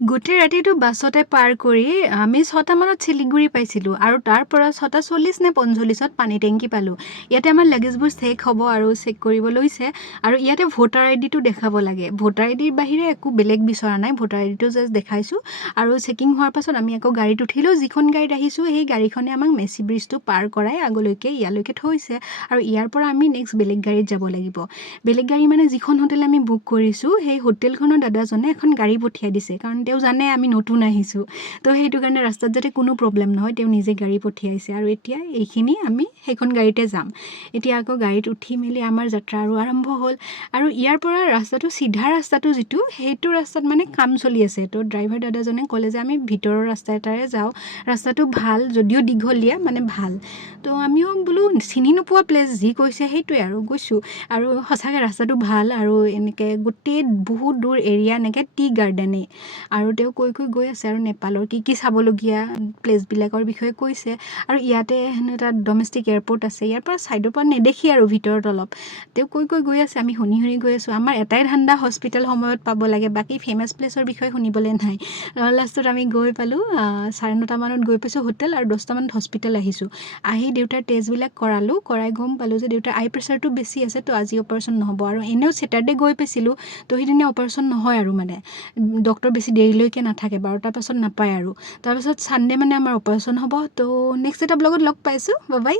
গোটেই ৰাতিটো বাছতে পাৰ কৰি আমি ৬টা মানত শিলিগুৰি পাইছিলোঁ আৰু তাৰ পৰা ৬:৪০ নে ৪৫ত পানী টেংকি পালোঁ। ইয়াতে আমাৰ লাগেজবোৰ চেক হ'ব আৰু চেক কৰিব লৈছে আৰু ইয়াতে ভোটাৰ আইডিটো দেখাব লাগে। ভোটাৰ আইডিৰ বাহিৰে একো বেলেগ বিচৰা নাই, ভোটাৰ আইডিটো জাষ্ট দেখাইছোঁ আৰু চেকিং হোৱাৰ পাছত আমি আকৌ গাড়ীত উঠিলোঁ। যিখন গাড়ীত আহিছোঁ সেই গাড়ীখনে আমাক মেচি ব্ৰিজটো পাৰ কৰাই আগলৈকে ইয়ালৈকে থৈছে আৰু ইয়াৰ পৰা আমি নেক্সট বেলেগ গাড়ীত যাব লাগিব। বেলেগ গাড়ী মানে যিখন হোটেল আমি বুক কৰিছোঁ সেই হোটেলখনৰ দাদাজনে এখন গাড়ী পঠিয়াই দিছে, কাৰণ তেওঁ জানে আমি নতুন আহিছোঁ। তো সেইটো কাৰণে ৰাস্তাত যাতে কোনো প্ৰব্লেম নহয় তেওঁ নিজে গাড়ী পঠিয়াইছে আৰু এতিয়া এইখিনি আমি সেইখন গাড়ীতে যাম। এতিয়া আকৌ গাড়ীত উঠি মেলি আমাৰ যাত্ৰা আৰু আৰম্ভ হ'ল আৰু ইয়াৰ পৰা ৰাস্তাটো চিধা ৰাস্তাটো যিটো সেইটো ৰাস্তাত মানে কাম চলি আছে। তো ড্ৰাইভাৰ দাদাজনে ক'লে যে আমি ভিতৰৰ ৰাস্তা এটাৰে যাওঁ, ৰাস্তাটো ভাল যদিও দীঘলীয়া মানে ভাল। তো আমিও বোলো চিনি নোপোৱা প্লেচ যি কৈছে সেইটোৱে আৰু গৈছোঁ আৰু সঁচাকৈ ৰাস্তাটো ভাল আৰু এনেকৈ গোটেই বহুত দূৰ এৰিয়া এনেকৈ টি গাৰ্ডেনেই আৰু তেওঁ কৈ গৈ আছে আৰু নেপালৰ কি চাবলগীয়া প্লেচবিলাকৰ বিষয়ে কৈছে আৰু ইয়াতে হেনো এটা ডমেষ্টিক এয়াৰপৰ্ট আছে, ইয়াৰ পৰা ছাইডৰ পৰা নেদেখি আৰু ভিতৰত অলপ তেওঁ কৈ গৈ আছে, আমি শুনি গৈ আছোঁ। আমাৰ এটাই ধান্দা হস্পিটেল সময়ত পাব লাগে, বাকী ফেমাছ প্লেচৰ বিষয়ে শুনিবলৈ নাই। লাষ্টত আমি গৈ পালোঁ 9:30 মানত গৈ পাইছোঁ হোটেল আৰু 10টা মানত হস্পিটেল আহিছোঁ। আহি দেউতাৰ টেষ্টবিলাক কৰালোঁ, কৰাই গম পালোঁ যে দেউতাৰ আই প্ৰেছাৰটো বেছি আছে, তো আজি অপাৰেশ্যন নহ'ব আৰু এনেও ছেটাৰডে গৈ পাইছিলোঁ, তো সেইদিনা অপাৰেশ্যন নহয় আৰু মানে ডক্টৰ বেছি দেৰিলৈকে নাথাকে, 12টাৰ পাছত নাপায় আৰু তাৰপাছত ছানডে মানে আমাৰ অপাৰেশ্যন হ'ব। তো নেক্সট এটা ব্লগত লগ পাইছোঁ, বাই বাই।